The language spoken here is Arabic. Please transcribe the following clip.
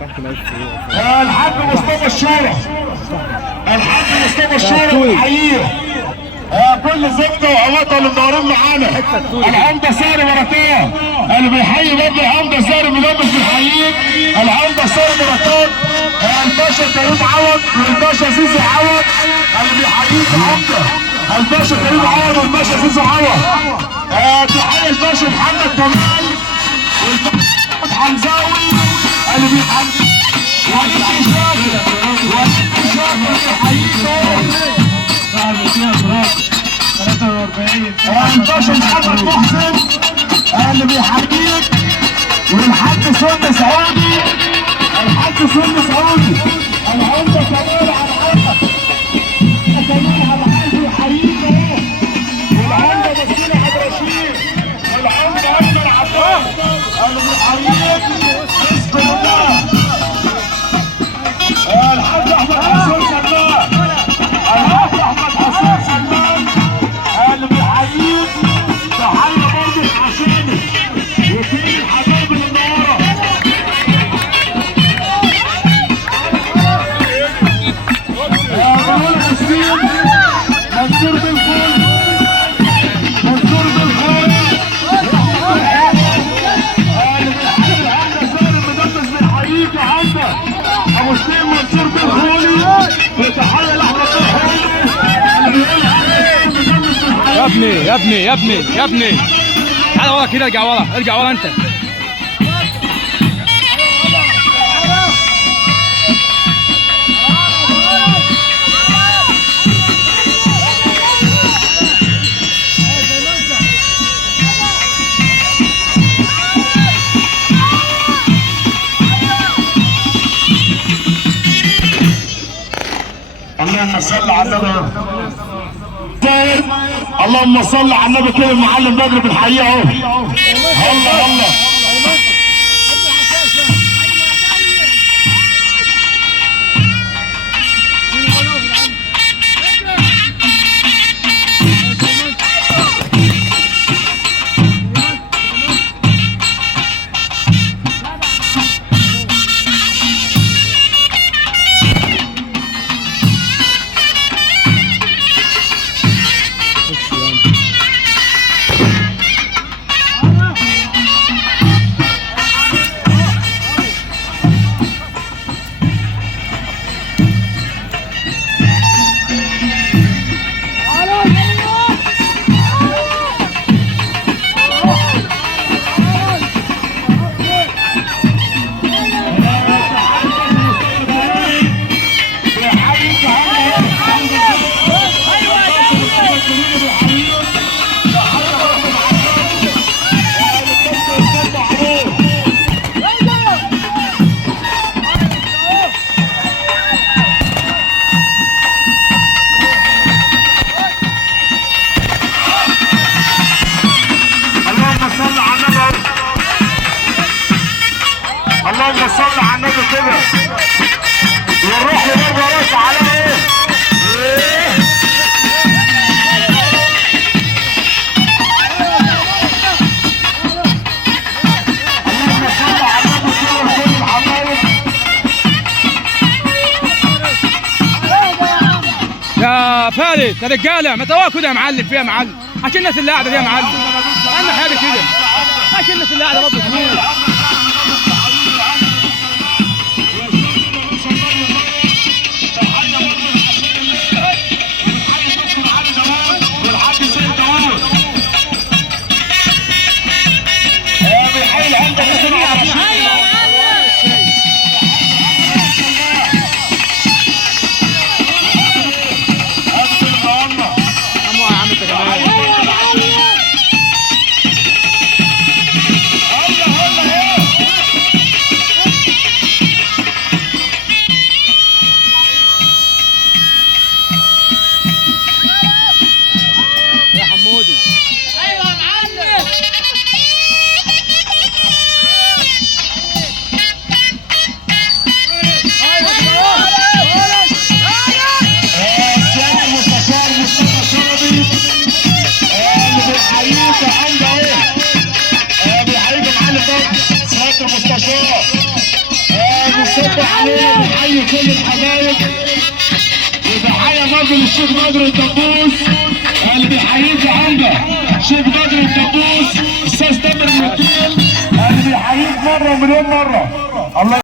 الحاج مصطفى الشورى، الحاج مصطفى الشورى بنحييه. كل زبده وعواطه اللي منورين معانا. العمده ساري مرتان اللي بيحيي برضه العمده ساري مدبس بنحييه. العمده ساري مرتان الباشا كريم عوض والباشا زيزو عوض اللي بيحييك العمده. الباشا كريم عوض والباشا زيزو عوض. تحيه الباشا محمد كمال والباشا حمزاوي اللي بيحييك. والباشا شاكر بيحييك. الباشا محمد محسن اللي بيحييك. والحاج سن سعودي، الحاج سن سعودي العمده كمال على الحلقه كمال على الحلقه بيحييك اهو. والعمده مسؤول عبد الرشيد والعمده اكبر عباس اللي بيحييك. بسم الله. الحاج احمد حسين سلمان، الحاج احمد حسين سلمان اللي بيحييك. تحيه برضه العشاني وكل الحبايب اللي منوره. بنقول حسين منصور بالفول، منصور بالفول اللي بيحيي العمده ساري المدبس بنحييك يا عمده. ابو سليم منصور بالفولي وتحيه لاحمد بالفولي اللي بيقول يا ابني يا ابني يا ابني يا ابني تعالى ورا كده، ارجع ورا، ارجع ورا انت. اللهم صل على النبي. اللهم صل على النبي. كده المعلم بدر بنحييه اهو. هلا هلا. اللهم صل على النبي كده. والروح برضه راس على ايه؟ اللهم صل على النبي كده وكل الحبايب. يا فارس يا رجاله ما تواكل كده يا معلم فيها معلم، عشان الناس اللي قاعده دي يا معلم. اهم حاجه كده عشان الناس اللي قاعده برضه تموت. عليه، بنحيي كل الحبايب، وتحية برضه للشيخ بدر الدبوس اللي بيحييك يا عمده، الشيخ بدر الدبوس، استاذ تامر مكين اللي بيحييك مرة ومليون مرة. الله